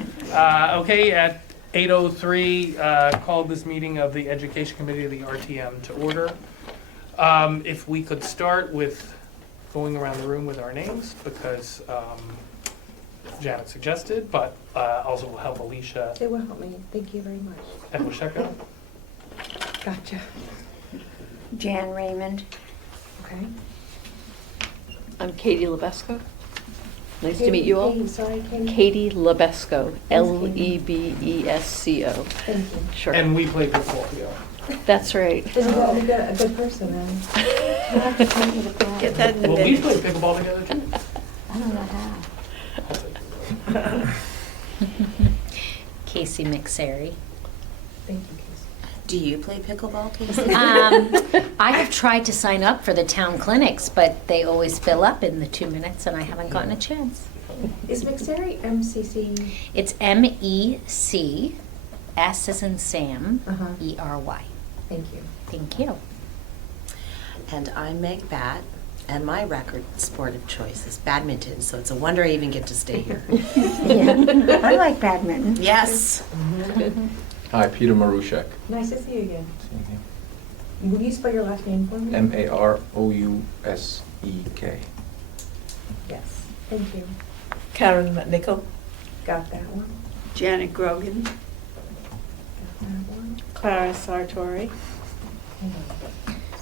Okay, at 8:03, called this meeting of the Education Committee of the RTM to order. If we could start with going around the room with our names, because Janet suggested, but also will help Alicia It will help me. Thank you very much. and Washeka. Gotcha. Jan Raymond. Okay. I'm Katie Lebesco. Nice to meet you all. Katie, sorry, Katie. Katie Lebesco, Katie. Lebesco. Thank you. Sure. And we played football together. That's right. You got a good person then. Get that in the Well, we minutes. played pickleball together too. I don't know how. I'll take it. Casey McSary. Thank you, Casey. Do you play pickleball, Casey? I have tried to sign up for the town clinics, but they always fill up in the 2 minutes, and I haven't gotten a chance. Is McSary MCC? It's MEC, S as in Sam, Uh-huh. ERY. Thank you. Thank you. And I'm Meg Bat, and my record sport of choice is badminton, so it's a wonder I even get to stay here. Yeah, I like badminton. Yes. Hi, Peter Marushek. Nice to see you again. Will you spell your last name for me? Maroushek. Yes. Thank you. Karen McNichol, Got that one. Janet Grogan, Got that one. Clara Sartori, Hang on.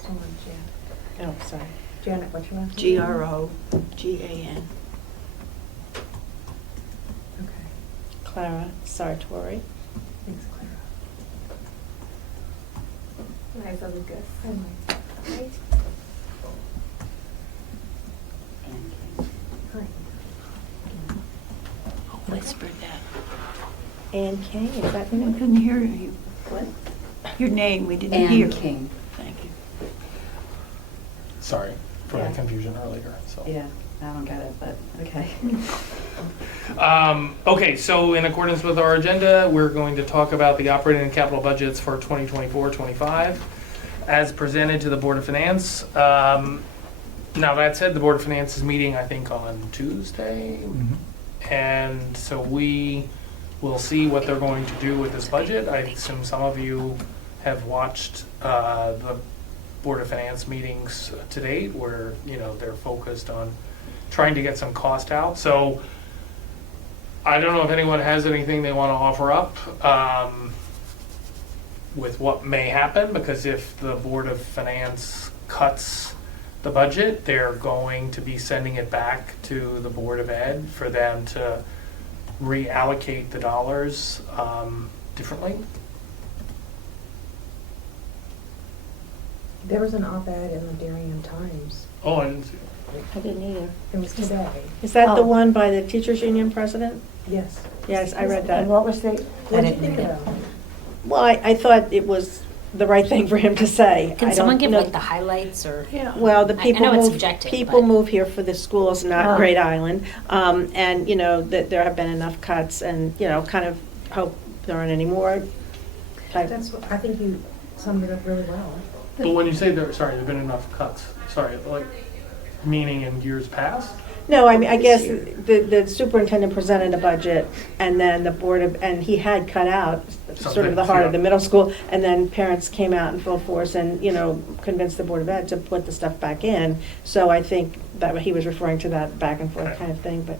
Hold on, Janet. oh, sorry, Janet, what's your last name? Grogan, Okay. Clara Sartori. Thanks, Clara. Nice, that was good. Right. Hi. Whispered that. Ann King, is that I your name? couldn't hear you. What? Your name, we didn't hear. King. Thank you. Sorry for Yeah. the confusion earlier. So. Yeah, I don't get it, but okay. Okay, so in accordance with our agenda, we're going to talk about the operating and capital budgets for 2024-25 as presented to the Board of Finance. Now, that said, the Board of Finance is meeting, I think, on Tuesday. And so we will see what they're going to do with this budget. I assume some of you have watched the Board of Finance meetings to date where, you know, they're focused on trying to get some cost out. So I don't know if anyone has anything they want to offer up with what may happen, because if the Board of Finance cuts the budget, they're going to be sending it back to the Board of Ed for them to reallocate the dollars differently. There was an op-ed in the Darien Times. Oh, and I didn't either. It was today. Is that the Oh. one by the Teachers Union president? Yes. Yes, I read that. And what was the, What did you think about it? Well, I thought it was the right thing for him to say. Can I someone don't give know- like the highlights or? Yeah, well, the I people know it's move, subjective, people but- move here for the schools, not Oh. Great Island. And, you know, that there have been enough cuts and, you know, kind of hope there aren't any more. type- That's what, I think you summed it up really well. but when you say there've been enough cuts, sorry, like, meaning in years past? No, I mean, I guess the superintendent presented a budget and then the board of, and he had cut out sort of the heart of the middle school. And then parents came out in full force and, you know, convinced the Board of Ed to put the stuff back in. So I think that he was referring to that back and forth kind of thing, but.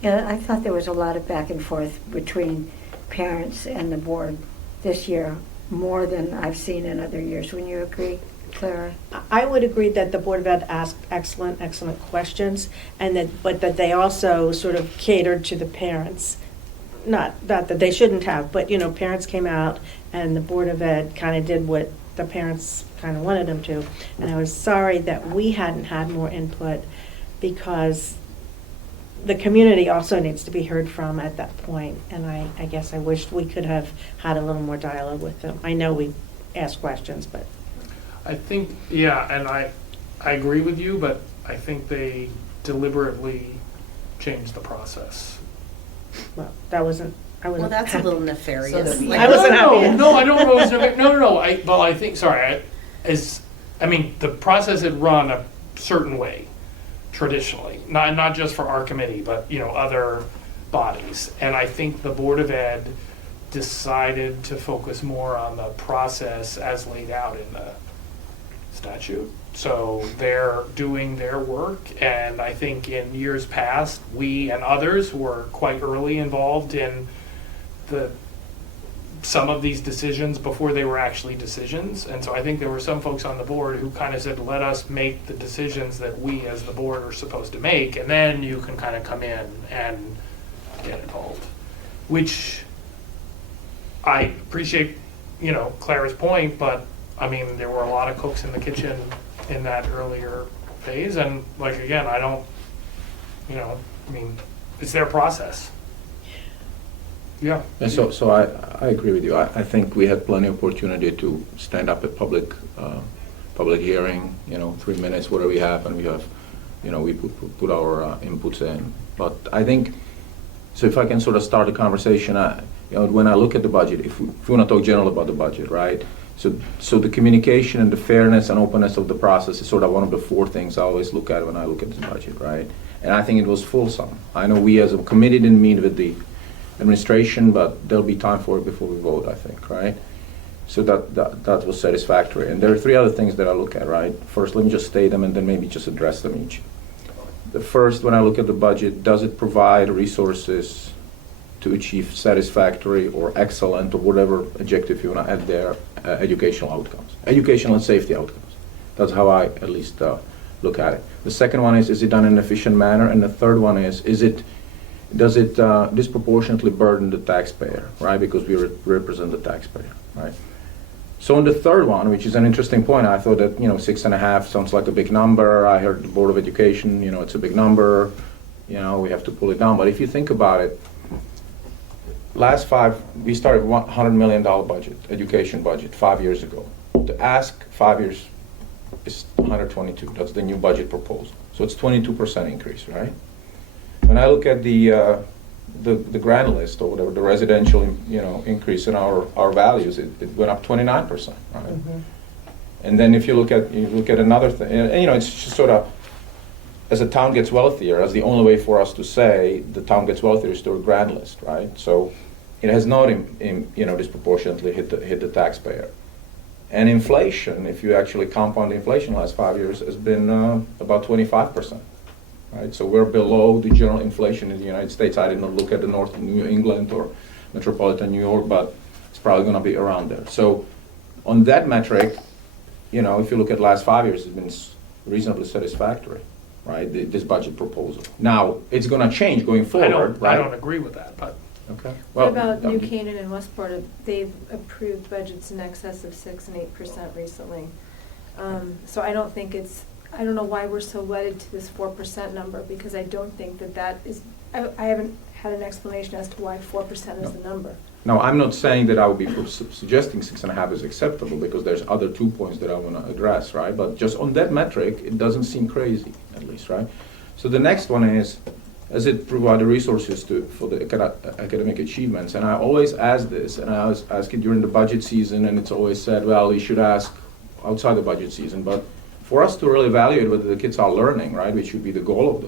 yeah, I thought there was a lot of back and forth between parents and the board this year, more than I've seen in other years. Wouldn't you agree, Clara? I would agree that the Board of Ed asked excellent questions, and but that they also sort of catered to the parents. Not that they shouldn't have, but, you know, parents came out, and the Board of Ed kind of did what the parents kind of wanted them to. And I was sorry that we hadn't had more input, because the community also needs to be heard from at that point. And I guess I wished we could have had a little more dialogue with them. I know we asked questions, but. I think, yeah, and I agree with you, but I think they deliberately changed the process. Well, that wasn't, I wasn't. Well, that's a happy. little nefarious. I wasn't happy. No, I don't know. No. I think, sorry, the process had run a certain way traditionally, not just for our committee, but, you know, other bodies. And I think the Board of Ed decided to focus more on the process as laid out in the statute. So they're doing their work, and I think in years past, we and others were quite early involved in some of these decisions before they were actually decisions. And so I think there were some folks on the board who kind of said, let us make the decisions that we as the board are supposed to make, and then you can kind of come in and get involved. Which I appreciate, Clara's point, but I mean, there were a lot of cooks in the kitchen in that earlier phase, and like, again, I don't, it's their process. Yeah. And so I agree with you. I think we had plenty of opportunity to stand up at public hearing, 3 minutes, whatever we have, and we have, we put our inputs in. But I think, so if I can sort of start a conversation, when I look at the budget, if we want to talk general about the budget, right? So the communication and the fairness and openness of the process is sort of one of the 4 things I always look at when I look at the budget, right? And I think it was fulsome. I know we as a committee didn't meet with the administration, but there'll be time for it before we vote, I think, right? So that was satisfactory. And there are 3 other things that I look at, right? First, let me just state them and then maybe just address them each. The first, when I look at the budget, does it provide resources to achieve satisfactory or excellent or whatever adjective you want to add there, educational outcomes, educational and safety outcomes? That's how I at least look at it. The second one is it done in an efficient manner? And the third one is does it disproportionately burden the taxpayer, right? Because we represent the taxpayer, right? So on the third one, which is an interesting point, I thought that 6.5 sounds like a big number. I heard the Board of Education, it's a big number. We have to pull it down. But if you think about it, we started $100 million budget, education budget, 5 years ago. The ask 5 years is 122. That's the new budget proposal. So it's 22% increase, right? When I look at the grant list or whatever, the residential, increase in our values, it went up 29%, right? Mm-hmm. And then if you look at another thing, and, it's just sort of, as a town gets wealthier, as the only way for us to say the town gets wealthier is through a grant list, right? So it has not, disproportionately hit the taxpayer. And inflation, if you actually compound inflation the last 5 years, has been about 25%. Right, so we're below the general inflation in the United States. I didn't look at the North New England or metropolitan New York, but it's probably going to be around there. So on that metric, if you look at the last 5 years, it's been reasonably satisfactory, right, this budget proposal. Now, it's going to change going forward, right? I don't agree with that, but. Okay. What about New Canaan and Westport? They've approved budgets in excess of 6 and 8% recently. So I don't know why we're so wedded to this 4% number, because I don't think that is, I haven't had an explanation as to why 4% is the number. No, I'm not saying that I would be suggesting 6.5 is acceptable, because there's other 2 points that I want to address, right? But just on that metric, it doesn't seem crazy, at least, right? So the next one is, does it provide the resources for the academic achievements? And I always ask this, and I always ask it during the budget season, and it's always said, well, you should ask outside the budget season. But for us to really evaluate whether the kids are learning, right, which should be the goal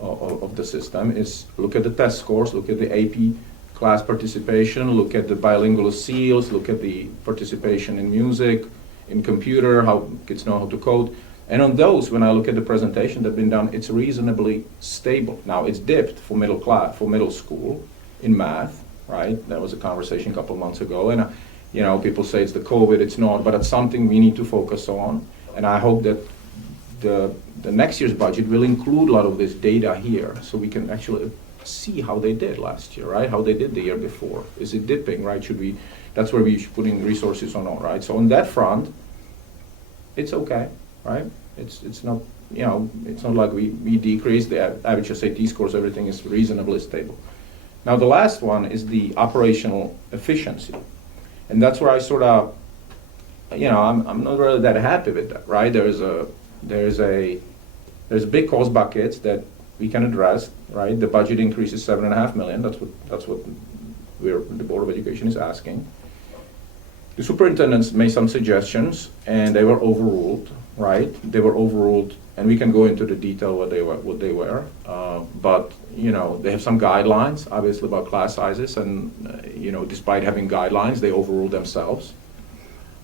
of the system, is look at the test scores, look at the AP class participation, look at the bilingual seals, look at the participation in music, in computer, how kids know how to code. And on those, when I look at the presentation that's been done, it's reasonably stable. Now, it's dipped for middle school in math, right? That was a conversation a couple of months ago. And, people say it's the COVID, it's not, but it's something we need to focus on. And I hope that the next year's budget will include a lot of this data here, so we can actually see how they did last year, right? How they did the year before. Is it dipping, right? That's where we should put in resources or not, right? So on that front, it's okay, right? It's not, it's not like we decrease the average SAT scores, everything is reasonably stable. Now the last one is the operational efficiency. And that's where I sort of, I'm not really that happy with that, right? There's big cost buckets that we can address, right? The budget increase is $7.5 million. That's what the Board of Education is asking. The superintendents made some suggestions, and they were overruled, right? They were overruled, and we can go into the detail what they were. But, you know, they have some guidelines, obviously, about class sizes, and, you know, despite having guidelines, they overruled themselves.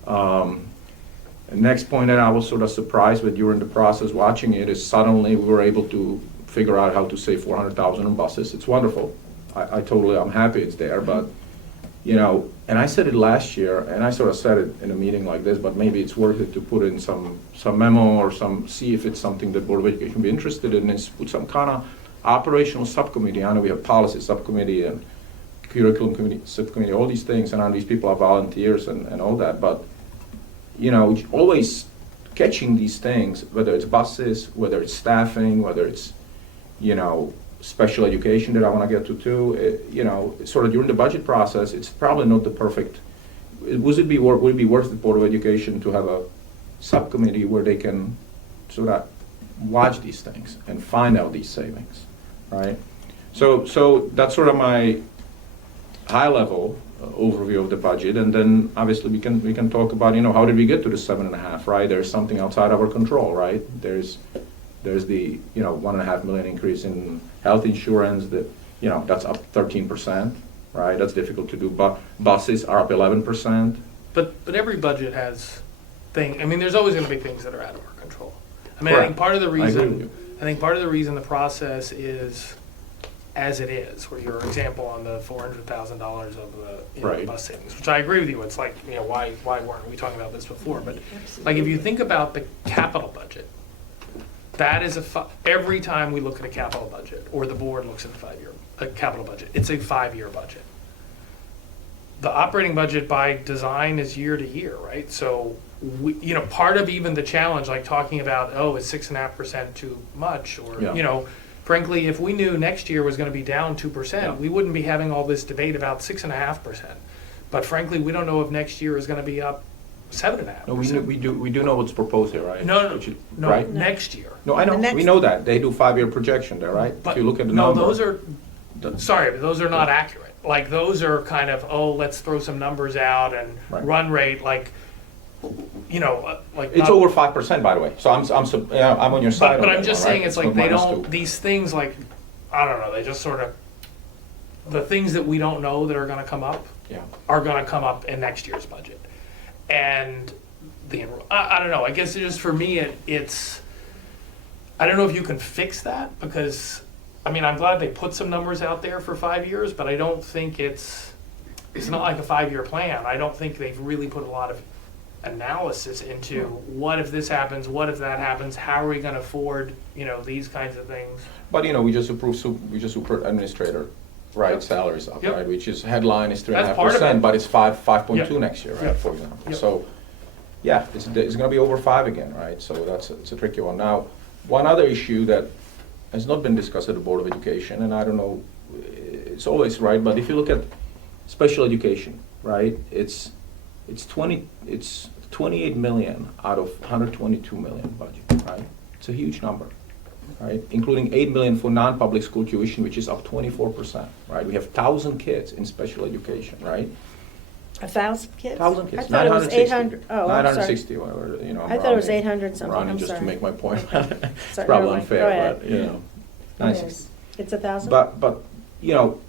The next point that I was sort of surprised with during the process watching it is suddenly we were able to figure out how to save 400,000 on buses. It's wonderful. I'm happy it's there, but, you know, and I said it last year, and I sort of said it in a meeting like this, but maybe it's worth it to put in some memo or see if it's something that Board of Education would be interested in, is put some kind of operational subcommittee. I know we have policy subcommittee and curriculum committee, subcommittee, all these things, and all these people are volunteers and all that, but, you know, always catching these things, whether it's buses, whether it's staffing, whether it's, you know, special education that I want to get to too, you know, sort of during the budget process, it's probably not the perfect, would it be worth the Board of Education to have a subcommittee where they can sort of watch these things and find out these savings, right? So that's sort of my high level overview of the budget, and then obviously we can talk about, you know, how did we get to the 7.5, right? There's something outside our control, right? There's the, you know, 1.5 million increase in health insurance that, you know, that's up 13%, right? That's difficult to do, but buses are up 11%. But every budget has I mean, there's always going to be things that are out of our control. I mean, Correct. I think part of the I agree with reason, you. I think part of the reason the process is as it is, where your example on the $400,000 of the Right. bus savings, which I agree with you, it's like, you know, why weren't we talking about this before? But like, if you think about the capital budget, that is every time we look at a capital budget, or the board looks at a capital budget, it's a 5-year budget. The operating budget by design is year to year, right? So, you know, part of even the challenge, like talking about, oh, is 6.5% too much? Or, Yeah. you know, frankly, if we knew next year was going to be down 2%, Yeah. we wouldn't be having all this debate about 6.5%. But frankly, we don't know if next year is going to be up 7.5%. No, we do know what's proposed here, right? No, Right? next year. No, I know, The next- we know that. They do 5-year projection there, right? But If you look at the no, number. those are, sorry, but those are not accurate. Like, those are kind of, oh, let's throw some numbers out and Right. run rate, like, you know, like. It's not- over 5%, by the way, so I'm on your side But on I'm that just one, saying, right? it's like, they not don't, -2. these things like, I don't know, they just sort of, the things that we don't know that are gonna come up Yeah. are gonna come up in next year's budget. And I don't know, I guess it's just for me, it's, I don't know if you can fix that, because, I mean, I'm glad they put some numbers out there for 5 years, but I don't think it's not like a 5-year plan. I don't think they've really put a lot of analysis into what if this happens, what if that happens, how are we gonna afford, you know, these kinds of things. But, you know, we just approved super administrator, right, salaries up, Yep. right, which is, headline is That's part of 3.5%, it. but it's 5.2 Yep. next year, right, Yep. for example. Yep. So, yeah, it's gonna be over 5 again, right, so it's a tricky one. Now, one other issue that has not been discussed at the Board of Education, and I don't know, it's always right, but if you look at special education, right, it's 28 million out of 122 million budget, right? It's a huge number, right? Including 8 million for non-public school tuition, which is up 24%, right? We have 1,000 kids in special education, right? 1,000 kids? 1,000 kids. I thought it was 800. Oh, I'm sorry. 960, whatever, you know. I'm I thought it was rounding- 800 something, rounding I'm just to sorry. make my point. It's Sorry, probably never mind. Go unfair, ahead. but, you know, 960. It's 1,000? But, you know,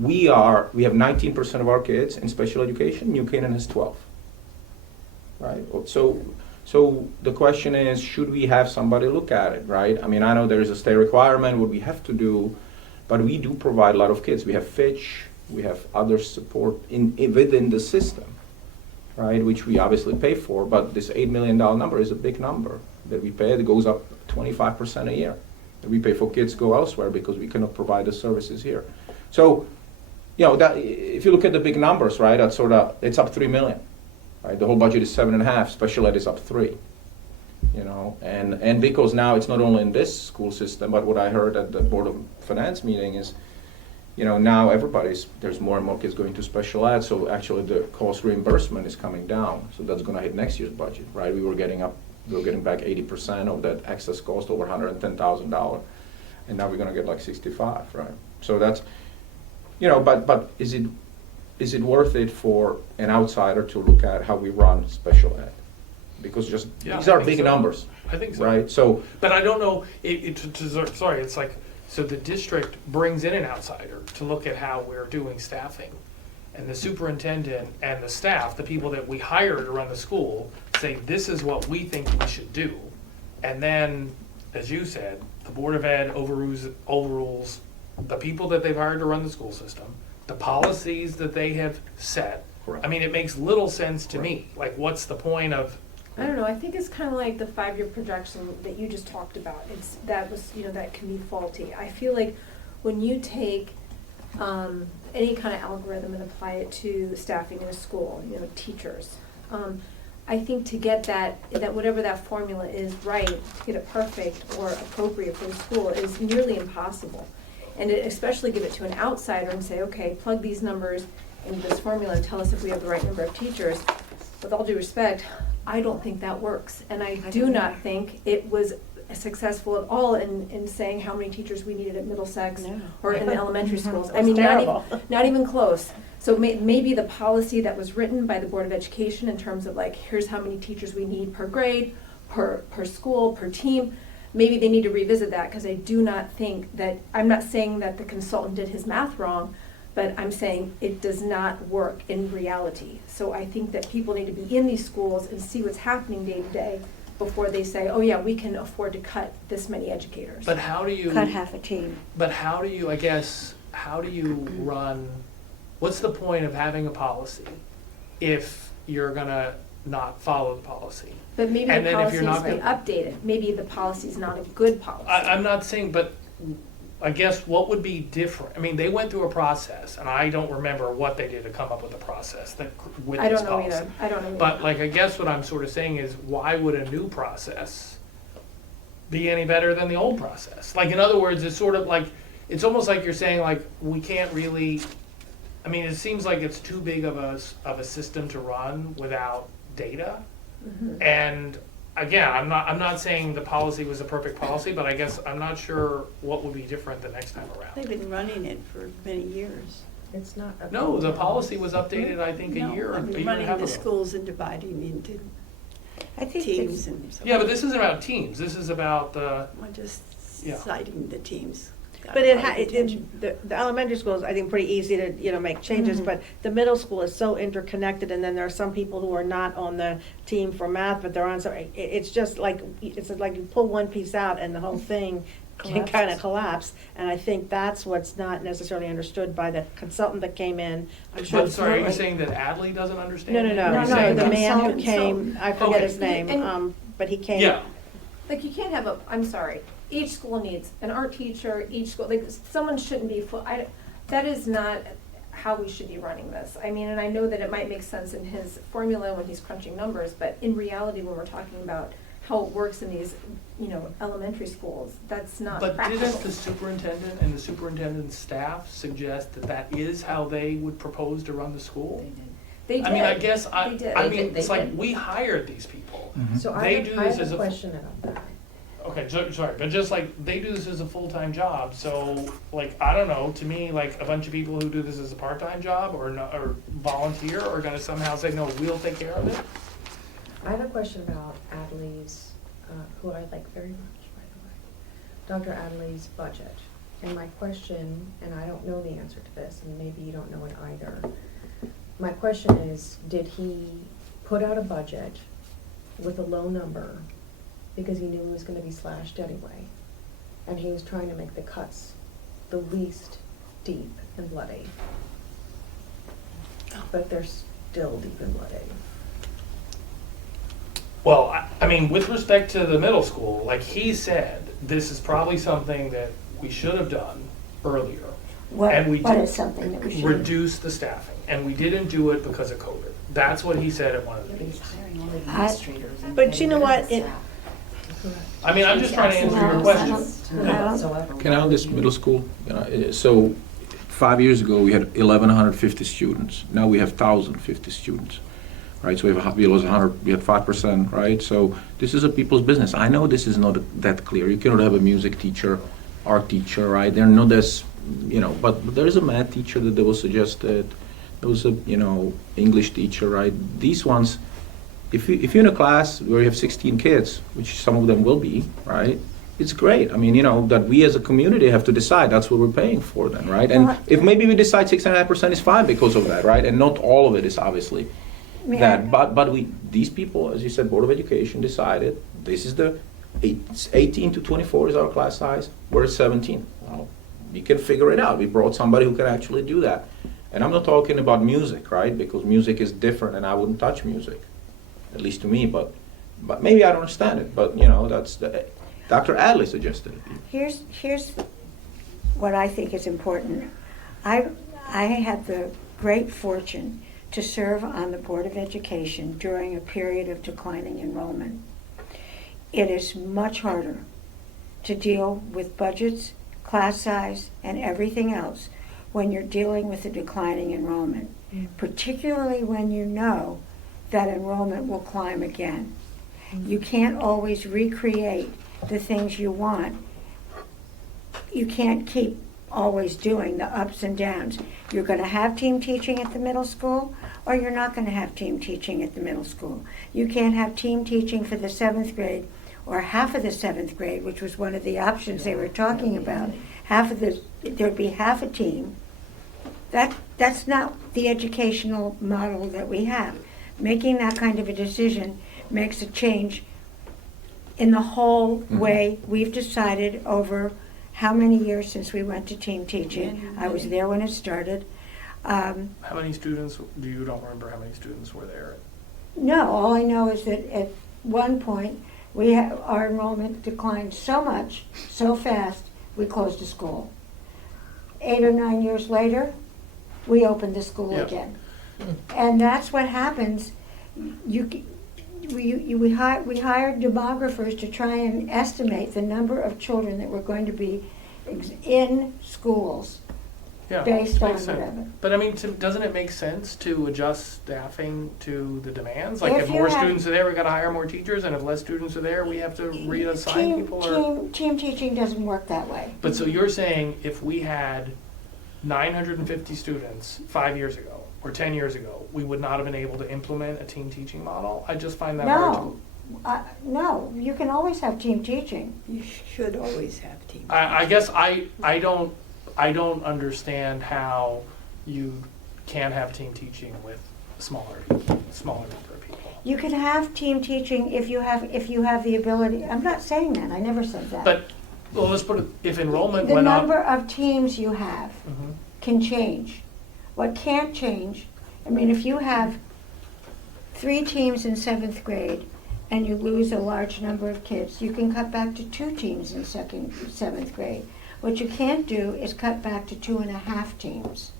we have 19% of our kids in special education, New Canaan has 12. Right, so the question is, should we have somebody look at it, right? I mean, I know there is a state requirement, what we have to do, but we do provide a lot of kids. We have Fitch, we have other support within the system, right, which we obviously pay for, but this $8 million number is a big number that we pay. It goes up 25% a year. That we pay for kids go elsewhere because we cannot provide the services here. So, you know, that if you look at the big numbers, right, that's it's up 3 million. Right, the whole budget is 7.5. Special ed is up 3. You know, and because now it's not only in this school system, but what I heard at the Board of Finance meeting is, you know, now there's more and more kids going to special ed. So actually, the cost reimbursement is coming down. So that's going to hit next year's budget, right? We were getting back 80% of that excess cost, over $110,000, and now we're going to get like 65, right? So that's, you know, but is is it worth it for an outsider to look at how we run special ed? Because just, Yeah, these I are think big so. numbers, I think so. right? So, But I don't know, sorry, it's like, so the district brings in an outsider to look at how we're doing staffing. And the superintendent and the staff, the people that we hire to run the school, say, this is what we think we should do. And then, as you said, the Board of Ed overrules the people that they've hired to run the school system, the policies that they have set. Correct. I mean, it makes little sense to me. Like, what's the point of, I don't know, I think it's kind of like the 5-year projection that you just talked about. That can be faulty. I feel like when you take any kind of algorithm and apply it to staffing in a school, teachers, I think to get that whatever that formula is right, to get it perfect or appropriate for the school is nearly impossible. And especially give it to an outsider and say, okay, plug these numbers into this formula and tell us if we have the right number of teachers. With all due respect, I don't think that works. And I do not think it was successful at all in saying how many teachers we needed at Middlesex No. or in the elementary schools. I It's mean, terrible. not even close. So maybe the policy that was written by the Board of Education in terms of like, here's how many teachers we need per grade, per school, per team, maybe they need to revisit that, because I do not think that, I'm not saying that the consultant did his math wrong, but I'm saying it does not work in reality. So I think that people need to be in these schools and see what's happening day to day before they say, oh yeah, we can afford to cut this many educators. but how do you? Cut half a team. But how do you, I guess, how do you run, what's the point of having a policy if you're gonna not follow the policy? But maybe And the then if policy you're needs not to be updated. Maybe the policy is not a good policy. I'm not saying, but I guess what would be different? I mean, they went through a process, and I don't remember what they did to come up with a process with I this don't know policy. either. I don't know either. But like, I guess what I'm sort of saying is, why would a new process be any better than the old process? Like, in other words, it's sort of like, it's almost like you're saying, like, we can't really, I mean, it seems like it's too big of a system to run without data. Mhm. And again, I'm not saying the policy was a perfect policy, but I guess I'm not sure what would be different the next time They've around. been running it for many years. It's not. a- No, the policy was updated, I think, a No, year I and mean, a half running the ago. schools and dividing into I think teams it's, and so. Yeah, but this isn't about teams, this is about the, I'm just Yeah. citing the teams. Got But a it lot of attention. the elementary school is, I think, pretty easy to, make changes, Mhm. but the middle school is so interconnected, and then there are some people who are not on the team for math, but they're on, so it's just like, it's like you pull one piece out and the whole thing can kind Collapses. of collapse, and I think that's what's not necessarily understood by the consultant that came in. I'm sure. I'm sorry, are you it's- saying that Adley doesn't understand? No, it? Or are no, you no, saying the that- man who Consultant. came, I forget Okay. his name, And- but he came. Yeah, Like, you can't have I'm sorry, each school needs an art teacher, each school, like, someone shouldn't be that is not how we should be running this. I mean, and I know that it might make sense in his formula when he's crunching numbers, but in reality, when we're talking about how it works in these, elementary schools, that's not but practical. didn't the superintendent and the superintendent's staff suggest that that is how they would propose to run the school? They did. I mean, I guess, They did. I They mean, did, it's they like, did. we hired these people. So They I do have this as a a- question about that. Okay, sorry, but just like, they do this as a full-time job, so, like, I don't know, to me, like, a bunch of people who do this as a part-time job or no, or volunteer are gonna somehow say, no, we'll take care of it? I have a question about Adley's, who I like very much, by the way. Dr. Adley's budget. And my question, and I don't know the answer to this, and maybe you don't know it either. My question is, did he put out a budget with a low number because he knew it was gonna be slashed anyway? And he was trying to make the cuts the least deep and bloody. But they're still deep and bloody. Well, I mean, with respect to the middle school, like he said, this is probably something that we should have done earlier. what, And we what did is something that we should? reduce the staffing, and we didn't do it because of COVID. That's what he said at one of the meetings. But you know what, I mean, I'm just trying to answer your No, I question. don't- I don't- can I on this middle school, so 5 years ago, we had 1,150 students. Now we have 1,050 students, right? So we have, we had 5%, right? So this is a people's business. I know this is not that clear. You cannot have a music teacher, art teacher, right? They're not as, but there is a math teacher that was suggested. There was a, English teacher, right? These ones, if you're in a class where you have 16 kids, which some of them will be, right? It's great. I mean, that we as a community have to decide. That's what we're paying for then, right? And if maybe we decide 6.5% is fine because of that, right? And not all of it is obviously that. But these people, as you said, Board of Education decided this is the 18 to 24 is our class size. We're at 17. Well, you can figure it out. We brought somebody who can actually do that. And I'm not talking about music, right? Because music is different, and I wouldn't touch music, at least to me. But maybe I don't understand it. But that's Dr. Adley suggested it. Here's what I think is important. I had the great fortune to serve on the Board of Education during a period of declining enrollment. It is much harder to deal with budgets, class size, and everything else when you're dealing with a declining enrollment, particularly when you know that enrollment will climb again. You can't always recreate the things you want. You can't keep always doing the ups and downs. You're going to have team teaching at the middle school, or you're not going to have team teaching at the middle school. You can't have team teaching for the 7th grade or half of the 7th grade, which was one of the options they were talking about. There'd be half a team. That's not the educational model that we have. Making that kind of a decision makes a change in the whole way we've decided over how many years since we went to team teaching. I was there when it started. How many students, you don't remember how many students were there? No, all I know is that at one point, our enrollment declined so much, so fast, we closed the school. 8 or 9 years later, we opened the school again. And that's what happens. We hired demographers to try and estimate the number of children that were going to be in schools based on makes sense. whatever. But I mean, doesn't it make sense to adjust staffing to the demands? Like if you more have- students are there, we got to hire more teachers, and if less students are there, we have to reassign people. Or... Team teaching doesn't work that way. But so you're saying if we had 950 students 5 years ago or 10 years ago, we would not have been able to implement a team teaching model? I just find that hard to... No, you can always have team teaching. You should always have team. I guess I don't understand how you can have team teaching with smaller number of people. You can have team teaching if you have the ability. I'm not saying that. I never said that. But well, let's put it, if enrollment The went up... number of teams you have can change. What can't change, I mean, if you have 3 teams in 7th grade and you lose a large number of kids, you can cut back to 2 teams in 7th grade. What you can't do is cut back to 2.5 teams,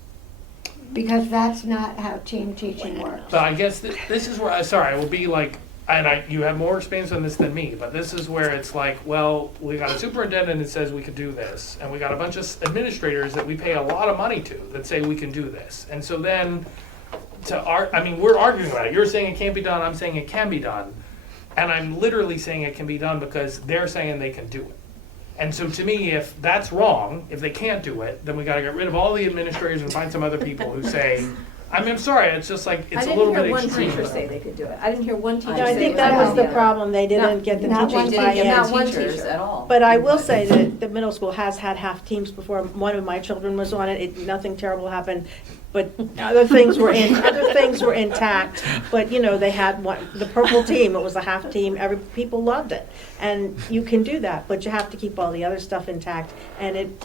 because that's not how team teaching works. But I guess this is where I will be like, and you have more experience on this than me, but this is where it's like, well, we got a superintendent that says we could do this, and we got a bunch of administrators that we pay a lot of money to that say we can do this. And so then, we're arguing about it. You're saying it can't be done, I'm saying it can be done. And I'm literally saying it can be done because they're saying they can do it. And so to me, if that's wrong, if they can't do it, then we gotta get rid of all the administrators and find some other people who say, I'm sorry, it's just like, it's a little bit I extreme. didn't hear one teacher say they could do it. I didn't hear one teacher No, I say think it that was was the ideal. problem. They didn't get the not one teachers teacher. buy-in. Not one teachers teacher. at all. But I will say that the middle school has had half teams before. One of my children was on it. Nothing terrible happened, but other things were intact. But they had the purple team. It was a half team. People loved it, and you can do that. But you have to keep all the other stuff intact, and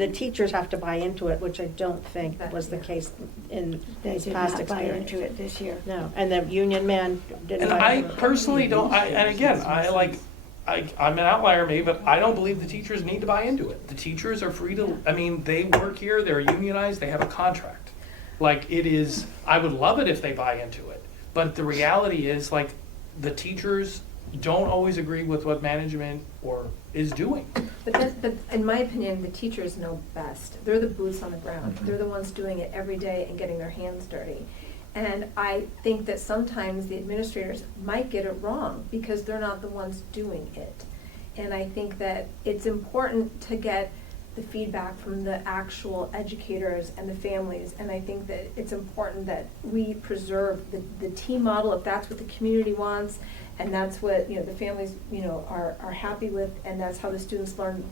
the teachers have to buy into it, which I don't think was the case in They this did past not buy experience. into it this year. No, and the union man didn't. And buy I into it. personally don't, I'm an outlier maybe, but I don't believe the teachers need to buy into it. The teachers are free to, they work here, they're unionized, they have a contract. Like it is, I would love it if they buy into it. But the reality is the teachers don't always agree with what management is doing. But in my opinion, the teachers know best. They're the boots on the ground. They're the ones doing it every day and getting their hands dirty. And I think that sometimes the administrators might get it wrong because they're not the ones doing it. And I think that it's important to get the feedback from the actual educators and the families. And I think that it's important that we preserve the team model, if that's what the community wants, and that's what, you know, the families, you know, are happy with, and that's how the students learn,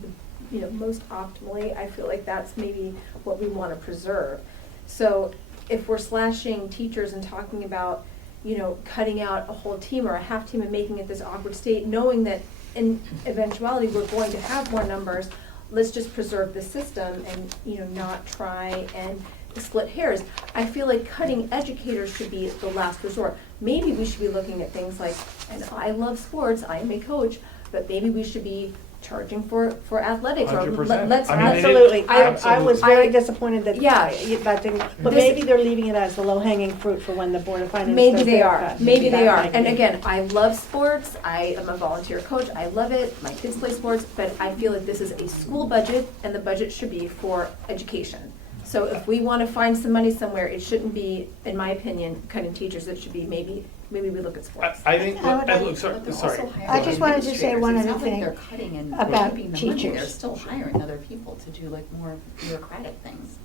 you know, most optimally. I feel like that's maybe what we want to preserve. So if we're slashing teachers and talking about, you know, cutting out a whole team or a half team and making it this awkward state, knowing that in eventuality we're going to have more numbers, let's just preserve the system and, you know, not try and split hairs. I feel like cutting educators should be the last resort. Maybe we should be looking at things like, and I love sports, I am a coach, but maybe we should be charging for athletics, or 100%. let's. I mean, they did- Absolutely. I was Absolutely. very disappointed that, Yeah. that didn't, but This- maybe they're leaving it as the low-hanging fruit for when the Board of Finance Maybe does they their are, cut. maybe they That are. might And be. again, I love sports, I am a volunteer coach, I love it, my kids play sports, but I feel like this is a school budget, and the budget should be for education. So if we want to find some money somewhere, it shouldn't be, in my opinion, cutting teachers, it should be maybe we look at sports. I think, I would and like- look, sorry. I just wanted to say one other thing They're cutting and about keeping the money, they're teachers. still hiring other people to do like more bureaucratic things.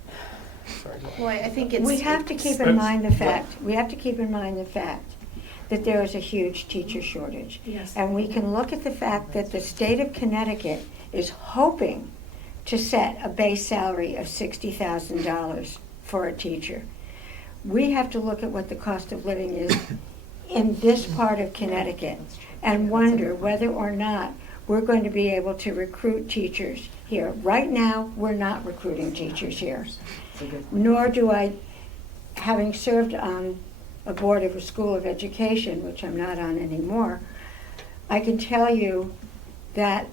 Sorry. Well, I think it's. We have to keep in mind the fact, that there is a huge teacher shortage. Yes. And we can look at the fact that the state of Connecticut is hoping to set a base salary of $60,000 for a teacher. We have to look at what the cost of living is in this part of Connecticut and wonder whether or not we're going to be able to recruit teachers here. Right now, we're not recruiting teachers here. Nor do I, having served on a board of a school of education, which I'm not on anymore, I can tell you that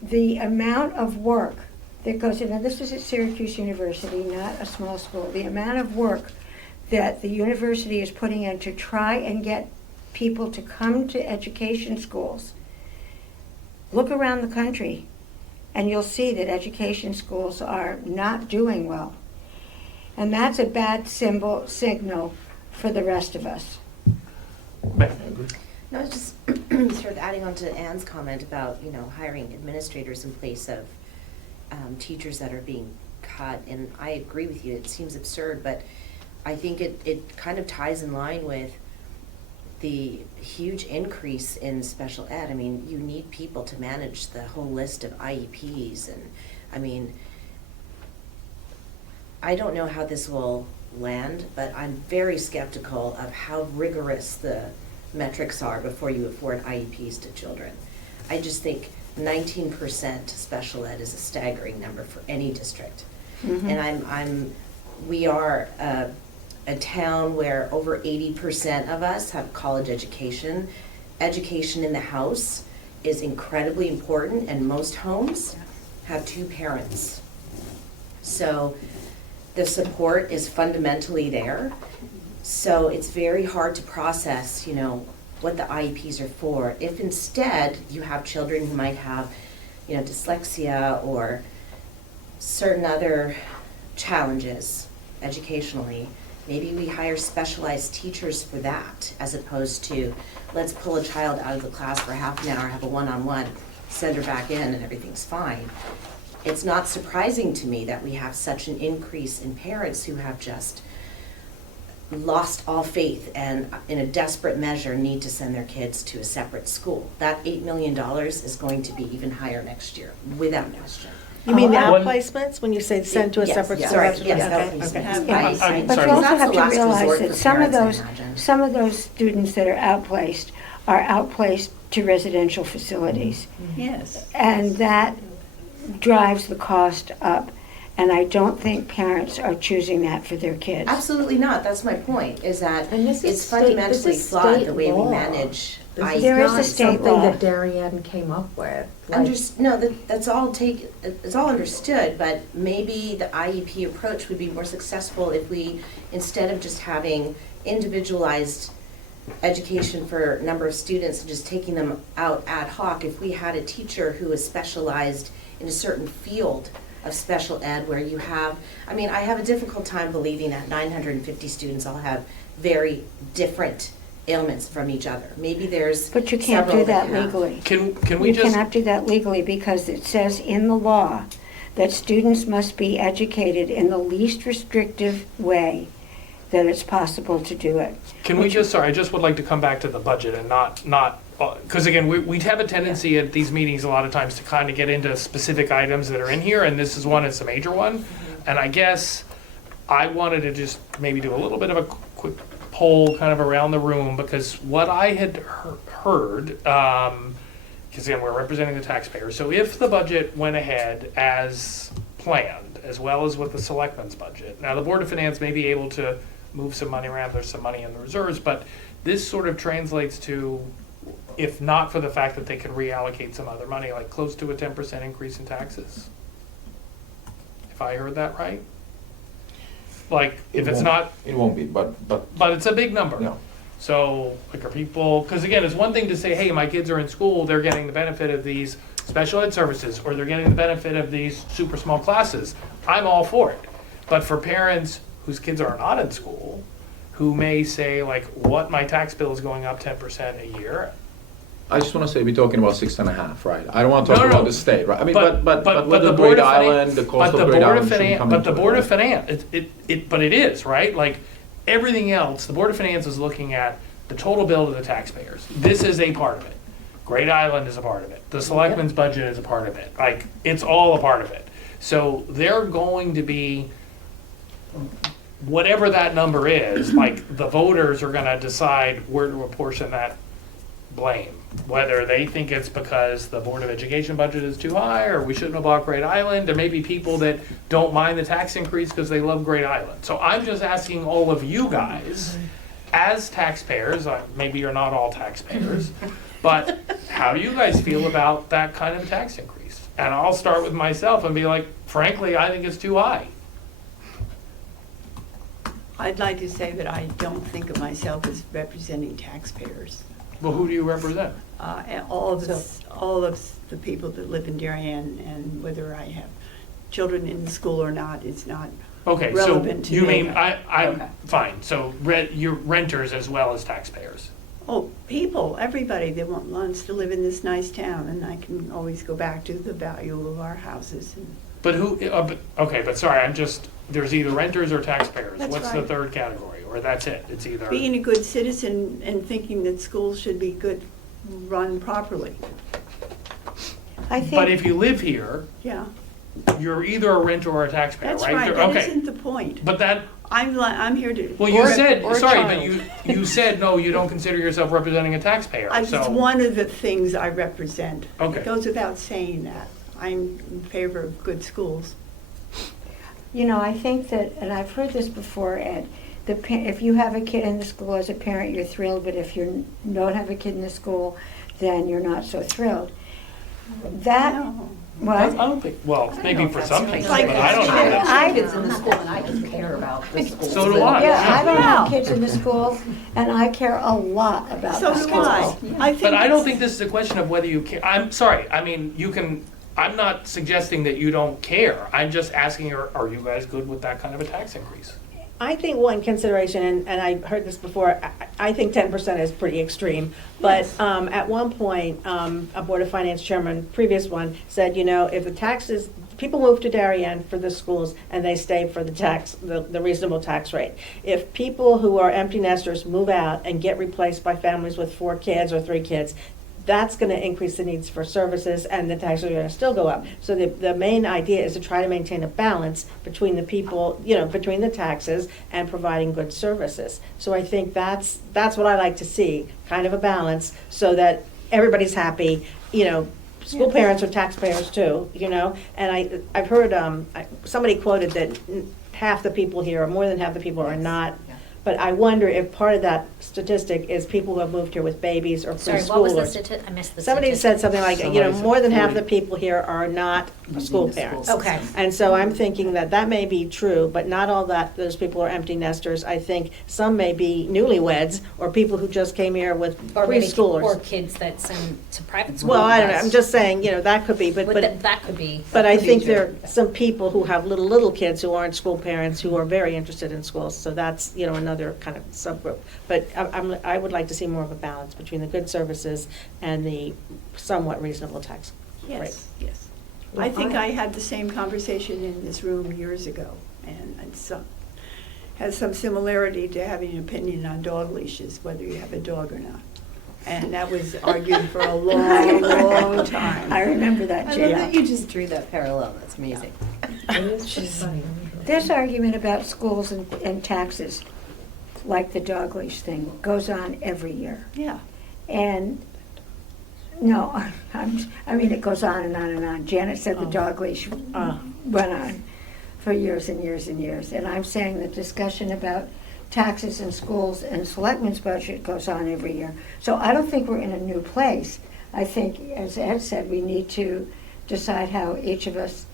the amount of work that goes in, and this is at Syracuse University, not a small school, the amount of work that the university is putting in to try and get people to come to education schools. Look around the country and you'll see that education schools are not doing well. And that's a bad signal for the rest of us. Ben. No, I was just sort of adding on to Anne's comment about, you know, hiring administrators in place of teachers that are being cut. And I agree with you, it seems absurd, but I think it kind of ties in line with the huge increase in special ed. I mean, you need people to manage the whole list of IEPs. And I mean, I don't know how this will land, but I'm very skeptical of how rigorous the metrics are before you afford IEPs to children. I just think 19% special ed is a staggering number for any district. Mhm. And we are a town where over 80% of us have college education. Education in the house is incredibly important, and most homes have two parents. So the support is fundamentally there. So it's very hard to process, you know, what the IEPs are for. If instead you have children who might have, you know, dyslexia or certain other challenges educationally, maybe we hire specialized teachers for that, as opposed to, let's pull a child out of the class for half an hour, have a one-on-one, send her back in, and everything's fine. It's not surprising to me that we have such an increase in parents who have just lost all faith and in a desperate measure need to send their kids to a separate school. That $8 million is going to be even higher next year, without question. You mean the One- outplacements, when you say send to a Yes, separate yes, school? sorry, That's what- yes, okay, outplacements. okay. I'm But sorry. you also That's have the to last realize resort that for some of parents, I those, imagine. some of those students that are outplaced to residential facilities. Yes. And that drives the cost up. And I don't think parents are choosing that for their kids. Absolutely not, that's my point, is that And this is it's state- fundamentally this is flawed state the way law. we manage This IEPs. is There is a not state something law. that Darien came up with. Like, That's all it's all understood, but maybe the IEP approach would be more successful if we, instead of just having individualized education for a number of students and just taking them out ad hoc, if we had a teacher who is specialized in a certain field of special ed where you have, I mean, I have a difficult time believing that 950 students all have very different ailments from each other. Maybe there's But you can't several do that have. legally. Can we You just, cannot do that legally because it says in the law that students must be educated in the least restrictive way that it's possible to do it. Can we just, sorry, I just would like to come back to the budget and not, because again, we'd have a tendency at these meetings a lot of times to kind of get into specific items that are in here, and this is one, it's a major one. And I guess I wanted to just maybe do a little bit of a quick poll kind of around the room, because what I had heard, because again, we're representing the taxpayers, so if the budget went ahead as planned, as well as with the selectmen's budget, now the Board of Finance may be able to move some money around, there's some money in the reserves, but this sort of translates to, if not for the fact that they could reallocate some other money, like close to a 10% increase in taxes. If I heard that right? Like, if it's not, It won't be, but. but it's a big number. No. So, like, are people, because again, it's one thing to say, hey, my kids are in school, they're getting the benefit of these special ed services, or they're getting the benefit of these super small classes. I'm all for it. But for parents whose kids are not in school, who may say, like, what, my tax bill is going up 10% a year. I just want to say, we're talking about 6.5, right? I don't want to talk No, no, about no. the state, right? I mean, But with the the Board Great of Island, the cost of Great Island shouldn't come But into the it, Board of right? Finance, but it is, right? Like, everything else, the Board of Finance is looking at the total bill to the taxpayers. This is a part of it. Great Island is a part of it. The selectmen's budget is a part of it. Like, it's all a part of it. So they're going to be, whatever that number is, like, the voters are gonna decide where to apportion that blame. Whether they think it's because the Board of Education budget is too high, or we shouldn't have bought Great Island. There may be people that don't mind the tax increase because they love Great Island. So I'm just asking all of you guys, as taxpayers, maybe you're not all taxpayers, but how do you guys feel about that kind of tax increase? And I'll start with myself and be like, frankly, I think it's too high. I'd like to say that I don't think of myself as representing taxpayers. Well, who do you represent? And all of the people that live in Darien, and whether I have children in school or not, is not Okay, so relevant to you me. mean, Okay. fine, so you're renters as well as taxpayers. Oh, people, everybody that wants to live in this nice town, and I can always go back to the value of our houses. And But who, but sorry, there's either renters or taxpayers. That's What's the right. third category? Or that's it? It's either, being a good citizen and thinking that schools should be run properly. I but think, if you live here, Yeah, you're either a renter or a taxpayer, that's right? right. That isn't the point. But that, I'm here to. well, you Or a said, sorry, but child. you said, no, you don't consider yourself representing a taxpayer, It's so. one of the things I represent. Okay. It goes without saying that. I'm in favor of good schools. you know, I think that, and I've heard this before, Ed, if you have a kid in the school as a parent, you're thrilled, but if you don't have a kid in the school, then you're not so thrilled. That, No. I what? don't think, well, maybe for some people, Like- but I don't know. that- I have kids in the school and I just care about the school. So do I. Yeah, I don't have Yeah. kids in the school, and I care a lot about So the do schools. I. But I don't think this is a question of whether you care. I'm sorry, I mean, I'm not suggesting that you don't care. I'm just asking, are you guys good with that kind of a tax increase? I think one consideration, and I heard this before, I think 10% is pretty extreme. But at one point, a Board of Finance chairman, previous one, said, you know, if the taxes, people move to Darien for the schools and they stay for the reasonable tax rate. If people who are empty nesters move out and get replaced by families with 4 kids or 3 kids, that's going to increase the needs for services, and the taxes are going to still go up. So the main idea is to try to maintain a balance between the people, you know, between the taxes and providing good services. So I think that's what I like to see, kind of a balance, so that everybody's happy, you know. School parents are taxpayers too, you know. And I've heard somebody quoted that half the people here, or more than half the people, are not. But I wonder if part of that statistic is people who have moved here with babies or preschoolers. Sorry, what was the statistic? I missed the Somebody statistic. said something like, you know, Somebody more than said half 40. the people here are not school the parents. school Okay. And so I'm thinking that may be true, but not all those people are empty nesters. I think some may be newlyweds or people who just came here with Or maybe, preschoolers. or kids that send to private school. Well, I don't know, That's- I'm just saying, you know, that could be, But that could be. but I could be think true. there are some people who have little kids who aren't school parents who are very interested in schools, so that's, you know, another kind of subgroup. But I would like to see more of a balance between the good services and the somewhat reasonable tax rate. Yes, yes. I think I had the same conversation in this room years ago, and has some similarity to having an opinion on dog leashes, whether you have a dog or not. And that was argued for a long, long time. I remember that, I love Jane. that you just drew that parallel, that's amazing. It is pretty funny. This argument about schools and taxes, like the dog leash thing, goes on every year. Yeah. And, no, I mean, it goes on and on and on. Janet said the dog leash went on for years and years and years. And I'm saying the discussion about taxes in schools and selectmen's budget goes on every year. So I don't think we're in a new place. I think, as Ed said, we need to decide how each of us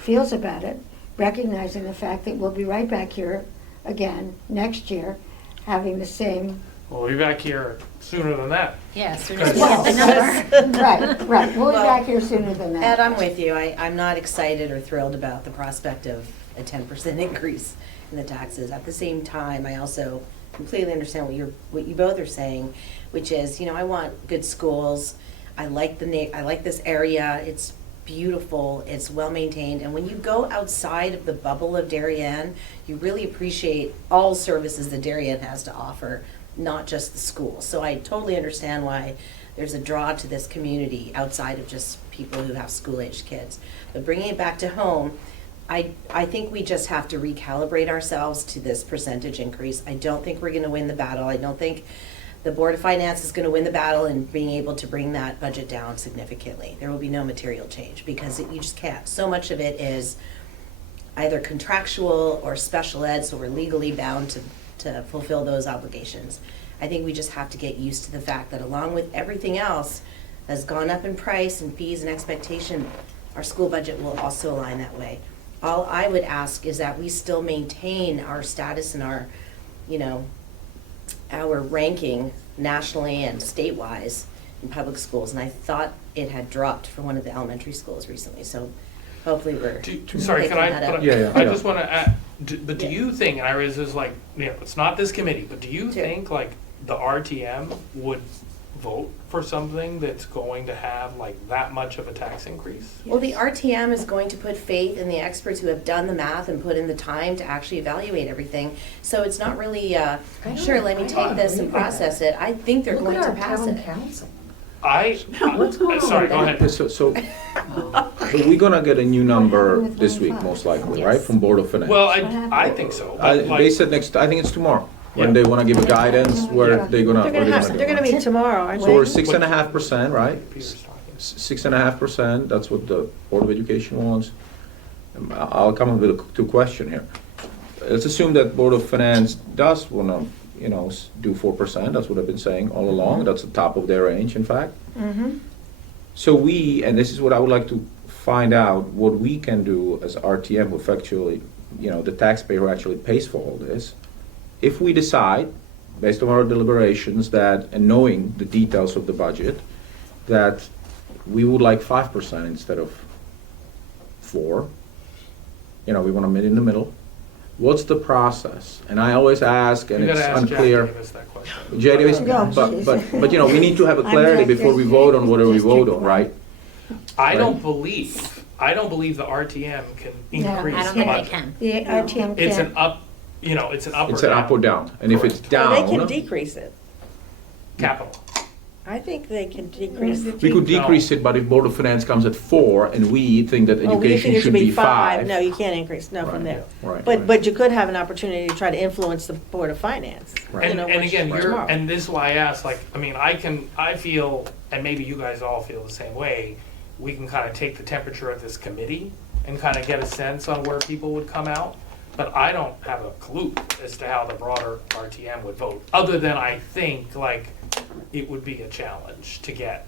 feels about it, recognizing the fact that we'll be right back here again next year, having the same. We'll be back here sooner than that. Yeah, as soon as we get the number. Right. We'll be Well, back here sooner than that. Ed, I'm with you. I'm not excited or thrilled about the prospect of a 10% increase in the taxes. At the same time, I also completely understand what you both are saying, which is, I want good schools. I like this area. It's beautiful. It's well maintained. And when you go outside of the bubble of Darien, you really appreciate all services that Darien has to offer, not just the school. So I totally understand why there's a draw to this community outside of just people who have school-aged kids. But bringing it back to home, I think we just have to recalibrate ourselves to this percentage increase. I don't think we're going to win the battle. I don't think the Board of Finance is going to win the battle in being able to bring that budget down significantly. There will be no material change because you just can't. So much of it is either contractual or special ed, so we're legally bound to fulfill those obligations. I think we just have to get used to the fact that along with everything else that's gone up in price and fees and expectation, our school budget will also align that way. All I would ask is that we still maintain our status and our ranking nationally and state-wise in public schools. And I thought it had dropped for one of the elementary schools recently. So hopefully we're Sorry, picking can that I? up. I just want to add. But do you think, and I raise this it's not this committee, but do you think like the RTM would vote for something that's going to have like that much of a tax increase? Well, the RTM is going to put faith in the experts who have done the math and put in the time to actually evaluate everything. So it's not really, sure, let me take this and process it. I think they're going to pass it. Council. What's going on Sorry, with go that? ahead. So we're gonna get a new number this week, most likely, right, from Board of Finance? Well, I think so. but, They said I think it's tomorrow, when they wanna give a guidance where they're gonna. They're gonna meet tomorrow, aren't So we're they? 6.5%, right? Peter's talking. 6.5%, that's what the Board of Education wants. I'll come up with two questions here. Let's assume that Board of Finance does wanna, do 4%, that's what I've been saying all along, that's the top of their range, in fact. Mm-hmm. So and this is what I would like to find out, what we can do as RTM, who actually, the taxpayer who actually pays for all this. If we decide, based on our deliberations, and knowing the details of the budget, that we would like 5% instead of 4%, we want to meet in the middle. What's the process? And I always ask, and You it's gotta ask unclear. Jack Davis that question. But we need to have a clarity like before we this. vote on whatever we Just keep vote on, quiet. right? I don't believe the RTM can increase I the don't think they budget. can. The RTM It's an can't. up, it's an up or down. It's an up or down, and if it's Correct. Well, they can down, decrease it. Capital. I think they can decrease it. we could decrease it, but if Board of Finance comes at 4 and we think that Oh, we think education it should be 5. No, you can't increase, no, from Right, there. right, But, right. but you could have an opportunity to try to influence the Board of Finance. Right. And which- again, tomorrow. and this is why I asked, I feel, and maybe you guys all feel the same way, we can kind of take the temperature of this committee and kind of get a sense on where people would come out. But I don't have a clue as to how the broader RTM would vote, other than I think it would be a challenge to get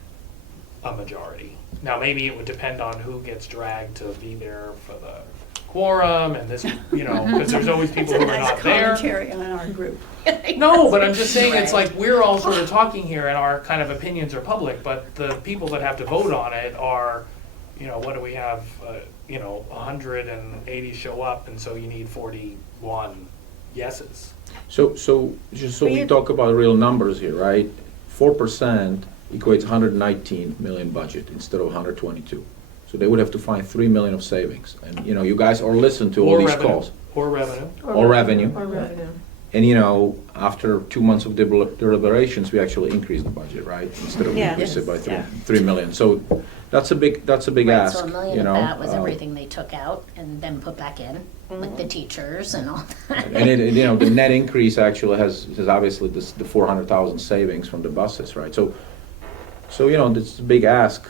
a majority. Now, maybe it would depend on who gets dragged to be there for the quorum and this, because there's always people who are not there. Commentary on our group. No, but I'm just saying, it's like, we're all sort of talking here and our kind of opinions are public, but the people that have to vote on it are, what do we have, 180 show up, and so you need 41 yeses. So just so we talk about real numbers here, right? 4% equates 119 million budget instead of 122. So So they would have to find 3 million of savings. And, you know, you guys all listen to all Or these revenue. calls. Or revenue. Or revenue. Or revenue. And, you know, after 2 months of deliberations, we actually increased the budget, right? Instead of Yeah. increased it by Yeah. 3 million. So that's a big Right, ask, so $1 million you know. of that was uh, everything they took out and then put back in, like the teachers and all that. And you know, the net increase actually has obviously the 400,000 savings from the buses, right? So you know, it's a big ask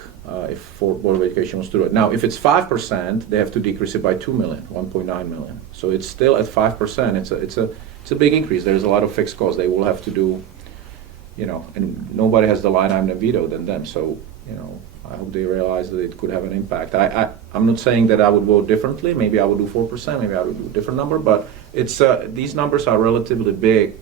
if for Board of Education wants to do it. Now, if it's 5%, they have to decrease it by 2 million, 1.9 million. So it's still at 5%. It's a big increase. There's a lot of fixed costs they will have to do, you know, and nobody has the line item to veto than them. So, you know, I hope they realize that it could have an impact. I'm not saying that I would vote differently. Maybe I would do 4%. Maybe I would do a different number. But it's these numbers are relatively big.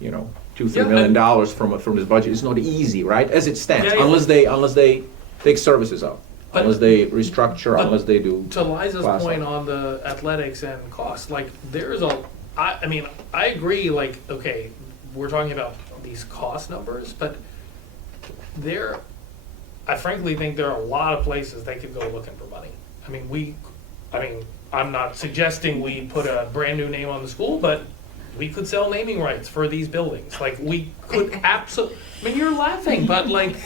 You know, $2-3 million from this budget is not easy, right? As it stands, Yeah, yeah. unless they take services out, But- unless they restructure, but unless they do. To Liza's class point up. on the athletics and cost, like, I mean, I agree, like, okay, we're talking about these cost numbers, but I frankly think there are a lot of places they could go looking for money. I mean, I'm not suggesting we put a brand new name on the school, but we could sell naming rights for these buildings. Like, we could absolutely, I mean, you're laughing, but like,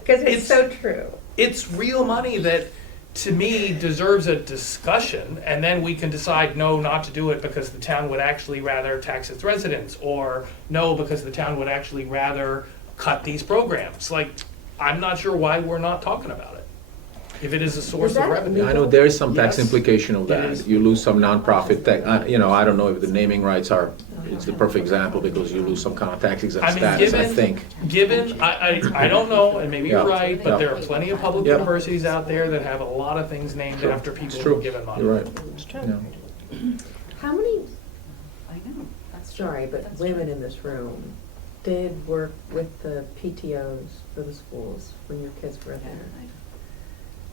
Because it's so true. it's real money that, to me, deserves a discussion, and then we can decide no, not to do it because the town would actually rather tax its residents, or no, because the town would actually rather cut these programs. Like, I'm not sure why we're not talking about it, if it is a source of that revenue. I know there is some tax Yes. implication of It that. is. You lose some nonprofit tax. You know, I don't know if the naming rights it's the perfect example because you lose some kind of tax exempt I mean, status, I think. given, I don't know, and maybe you're Yeah. right, but Yeah. there are plenty of public Yeah. universities out there that have a lot of things named Sure. after It's people true. who've given money. You're right. It's true. Yeah. How many, I know, that's true. sorry, but That's women true. in this room did work with the PTOs for the schools when your kids were there?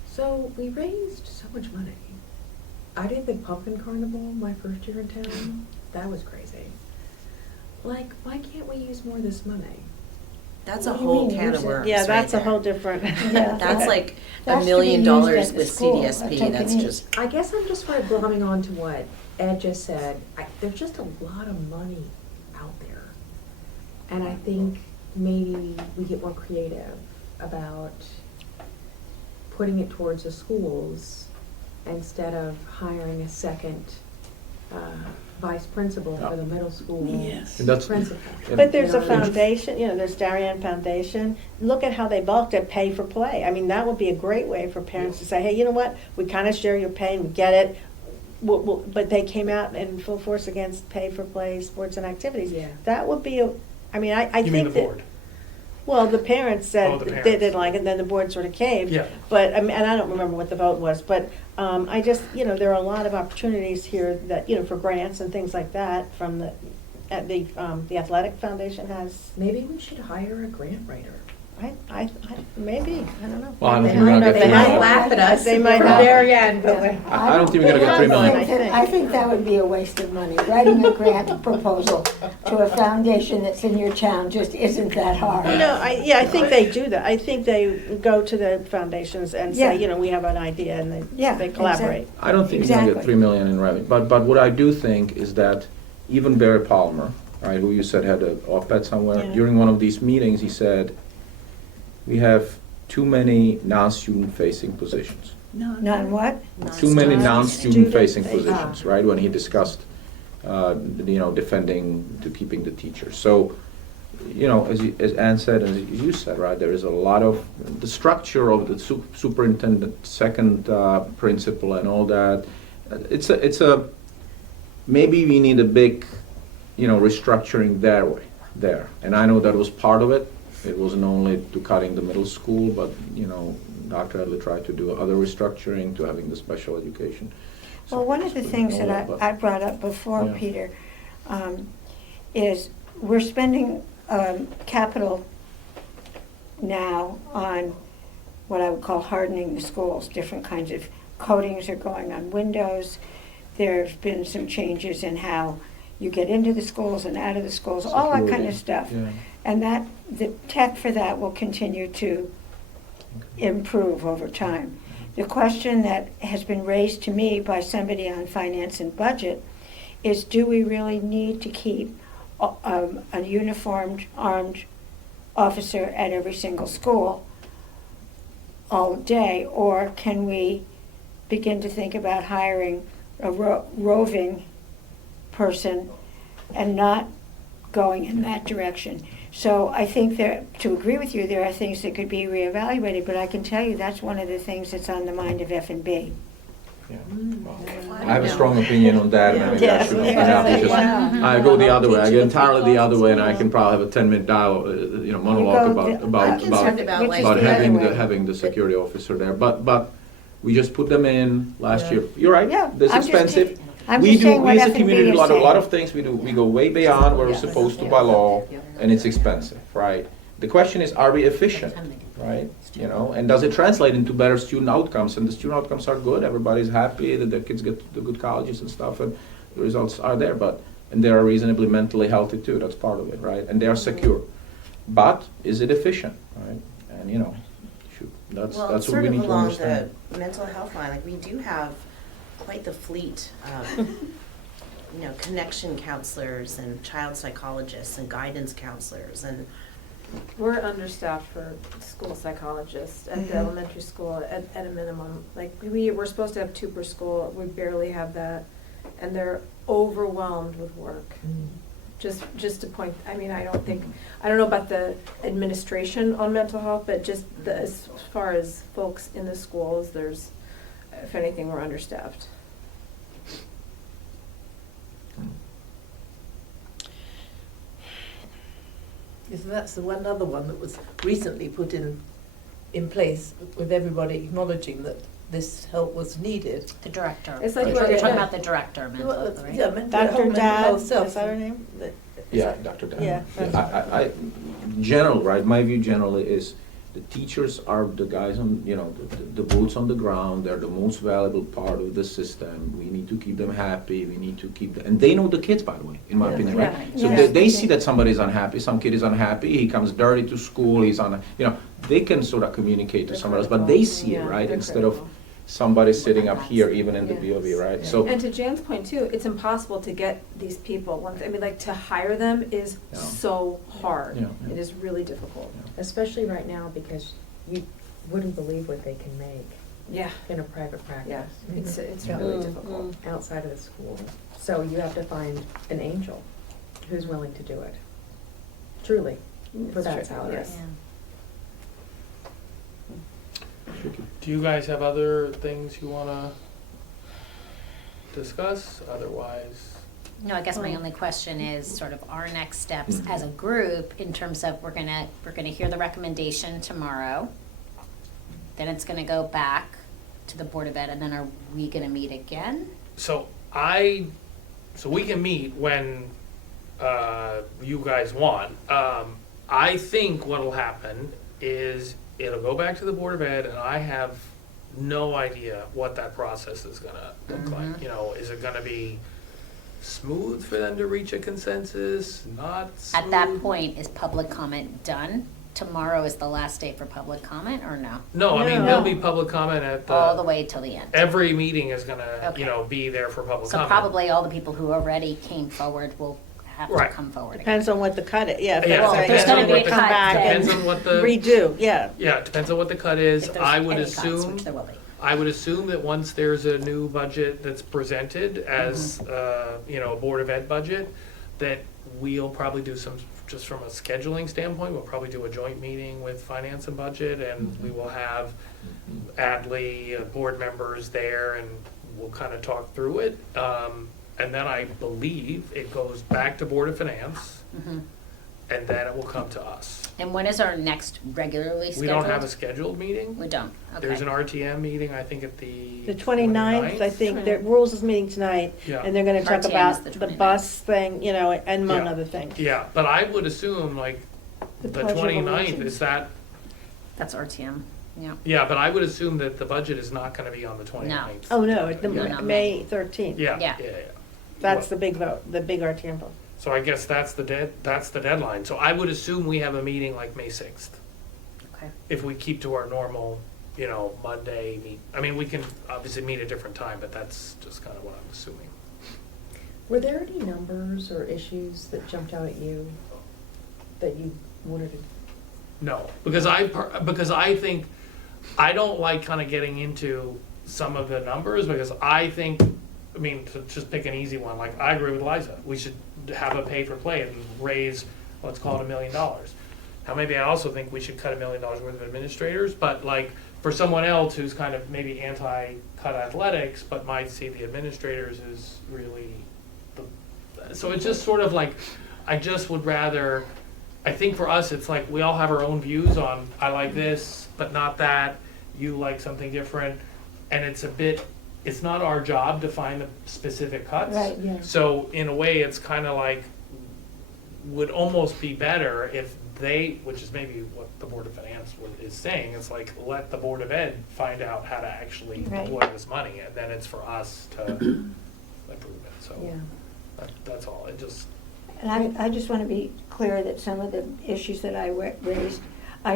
So we raised so much money. I did the pumpkin carnival my first year in town. That was crazy. Like, why can't we use more of this money? That's a What do you whole mean, can use of it? worms Yeah, right that's a there. whole different. Yeah. That's like That's $1 to million be used at the with school, a CDSP. token That's each. just, I guess I'm just sort of glomming on to what Ed just said. There's just a lot of money out there. And I think maybe we get more creative about putting it towards the schools instead of hiring a second vice principal for the middle school Yes. And that's- principal. But there's You a know what I mean? foundation, you know, there's Darien Foundation. Look at how they balked at pay for play. I mean, that would be a great way for parents to say, hey, you know what? We kind of share your pain, we get it. But they came out in full force against pay for play, sports and activities. Yeah. That would be, I mean, I You mean think the that. board? Well, the parents Oh, said the they parents. didn't like it, and then the board sort of caved. Yeah. But, I mean, and I don't remember what the vote was, but I just, you know, there are a lot of opportunities here that, you know, for grants and things like that from the athletic foundation has, Maybe we should hire a grant writer. maybe, I don't know. Well, I don't They think we're might gonna not- get they 3 might million. laugh at us. They might We're not. there again, but we- I don't think we're gonna get 3 million. I think that would be a waste of money. Writing a grant proposal to a foundation that's in your town just isn't that hard. No, I think they do that. I think they go to the foundations and Yeah. say, you know, we have an idea, and Yeah, they collaborate. I don't think you're gonna get Exactly. 3 million in revenue, but what I do think is that even Barry Palmer, right, who you said had an op-ed somewhere, Yeah. during one of these meetings, he said, we have too many non-student facing positions. None what? Too many non-student facing Student-facing. positions, right, when he discussed, you know, keeping the teachers. So, you know, as Ann said, as you said, right, there is a lot of, the structure of the superintendent, second principal and all that, it's a, maybe we need a big, you know, restructuring there. And I know that was part of it. It wasn't only to cutting the middle school, but, you know, Dr. Adler tried to do other restructuring, to having the special education. Well, one of the things that I brought up before, Yeah. Peter, is we're spending capital now on what I would call hardening the schools. Different kinds of coatings are going on windows. There's been some changes in how you get into the schools and out of the schools, all that kind of Security, stuff. yeah. And that, the tech for that will continue to improve over time. The question that has been raised to me by somebody on finance and budget is, do we really need to keep a uniformed armed officer at every single school all day, or can we begin to think about hiring a roving person and not going in that direction? So I think to agree with you, there are things that could be reevaluated, but I can tell you that's one of the things that's on the mind of F&B. Yeah. Well, I have a strong opinion on that, and I mean, Yeah. that should be enough, because I go the other way, I go entirely the other way, and I can probably have a 10-minute dialogue, monologue I'm concerned about, like, about the having the security officer there, but we just put them in last year. You're right, Yeah, this I'm just expensive. I'm We just do, saying what we as a F&B community, is a lot saying. of things we do, we go way beyond what we're supposed to by law, and it's expensive, right? The question is, are we efficient, right? And does it translate into better student outcomes? And the student outcomes are good, everybody's happy that their kids get to good colleges and stuff, and the results are there, and they are reasonably mentally healthy too, that's part of it, right? And they are secure. But is it efficient, right? And, that's Well, what sort we of need to along understand. the mental health line, like we do have quite the fleet of, connection counselors and child psychologists and guidance counselors, and We're understaffed for school psychologists at the elementary school at a minimum. Like, we're supposed to have 2 per school, we barely have that, and they're overwhelmed with work. Just to point, I don't know about the administration on mental health, but just as far as folks in the schools, if anything, we're understaffed. Isn't that the one other one that was recently put in place with everybody acknowledging that this help was needed? The director. It's like You're what- talking about the director, mental health, right? Yeah, mental Dr. mental Dad, health is self. that her name? Yeah, Dr. Dan. Yeah. I general, right, my view generally is the teachers are the guys on, the boots on the ground, they're the most valuable part of the system. We need to keep them happy, we need to keep them, and they know the kids, by the way, in my opinion, right? Yeah. So Yeah. they see that somebody's unhappy, some kid is unhappy, he comes dirty to school, he's they can sort of communicate to They're somebody else, but critical. they see it, Yeah, right? they're Instead of critical. somebody sitting up here, even in the Yes. BOV, right? Yeah. So, And to Jan's point too, it's impossible to get these people, to hire them is Yeah. so hard. Yeah, yeah. It is really difficult. Especially right now, because you wouldn't believe what they can make Yeah, in a private practice. yeah, it's Yeah. really difficult. Outside of the school. So you have to find an angel who's willing to do it. Truly, for It's that true, salary. yes. Do you guys have other things you wanna discuss? Otherwise, No, I guess my only question is sort of our next steps as a group in terms of we're gonna hear the recommendation tomorrow. Then it's gonna go back to the Board of Ed, and then are we gonna meet again? so we can meet when you guys want. I think what'll happen is it'll go back to the Board of Ed, and I have no idea what that process is gonna look like. Is it gonna be smooth for them to reach a consensus? Not smooth? At that point, is public comment done? Tomorrow is the last day for public comment, or no? No, I mean, No. there'll be public comment at All the way till the end? every meeting is gonna, Okay. be there for public So comment. probably all the people who already came forward will have to Right. come forward again. Depends on what the cut is, yeah. if Yeah, that's Well, like- there's gonna on be what a the- cut, Depends then. on what the, Redo, yeah. yeah, it depends on what the cut is. If there's I would any cuts, assume, which there will be. I would assume that once there's a new budget that's presented as, a Board of Ed budget, that we'll probably do some, just from a scheduling standpoint, we'll probably do a joint meeting with Finance and Budget, and we will have Adley, board members there, and we'll kind of talk through it. And then I believe it goes back to Board of Finance, Mhm. and then it will come to us. And when is our next regularly scheduled? We don't have a scheduled meeting. We don't, okay. There's an RTM meeting, I think, at the. The 29th, I think, the rules is meeting tonight, Yeah. and they're gonna talk RTM is about the the 29th. bus thing, and among Yeah. other things. Yeah, but I would assume, like, The the Pledge of 29th, Allegiance. is that, That's RTM, yeah. yeah, but I would assume that the budget is not gonna be on the 29th. Oh, no, it's the No, May 13th. Yeah, yeah, Yeah. yeah. That's the big vote, the big RTM vote. So I guess that's the deadline. So I would assume we have a meeting like May 6th, Okay. if we keep to our normal Monday meet. I mean, we can obviously meet a different time, but that's just kind of what I'm assuming. Were there any numbers or issues that jumped out at you that you wanted to? No, because I think I don't like kind of getting into some of the numbers because I think, I mean, to just pick an easy one, like I agree with Liza, we should have a pay for play and raise, let's call it $1 million. Now, maybe I also think we should cut $1 million worth of administrators, but like for someone else who's kind of maybe anti-cut athletics, but might see the administrators as really so it's just sort of like, I just would rather, I think for us, it's like we all have our own views on, I like this, but not that, you like something different, and it's not our job to find the specific cuts. Right, yeah. So in a way, it's kind of like, would almost be better if they, which is maybe what the Board of Finance is saying, it's like, let the Board of Ed find out how to actually Right. deploy this money, and then it's for us to approve it, so. Yeah. That's all, it just, And I just want to be clear that some of the issues that I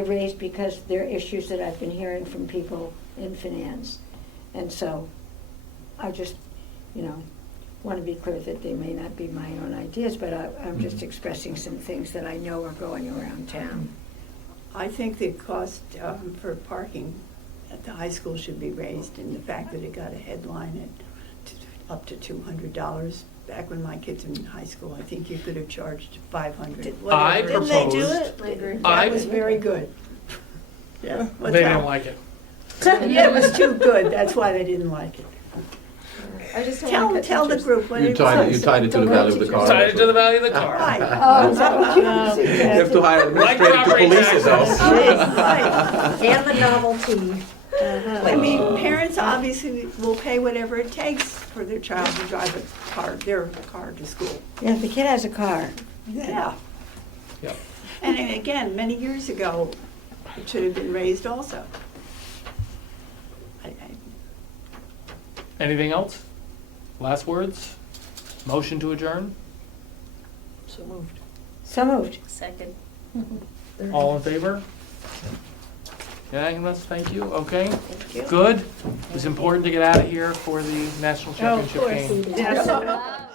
raised because they're issues that I've been hearing from people in finance. And so I just, want to be clear that they may not be my own ideas, but I'm just expressing some things that I know are going around town. I think the cost for parking at the high school should be raised, and the fact that it got a headline at up to $200. Back when my kids were in high school, I think you could have charged $500. I Didn't they do proposed- it? I agree. That was very good. Yeah. what's they that? didn't like it. Yeah, it was too good, that's why they didn't like it. I just don't wanna cut Tell the teachers. group what You it tied was. it to the value of the car. Tied it to the value of the car. Right. Oh, is that what you You have suggested? to hire an administrator to property police it though. taxes. Right. And the novelty. I mean, parents obviously will pay whatever it takes for their child to drive their car to school. Yeah, if the kid has a car. Yeah. Yeah. And then again, many years ago, it should have been raised also. Anything else? Last words? Motion to adjourn? So moved. So moved. Second. All in favor? Unanimous, thank you, okay? Thank you. Good. It was important to get out of here for the national championship game. Yes. Wow.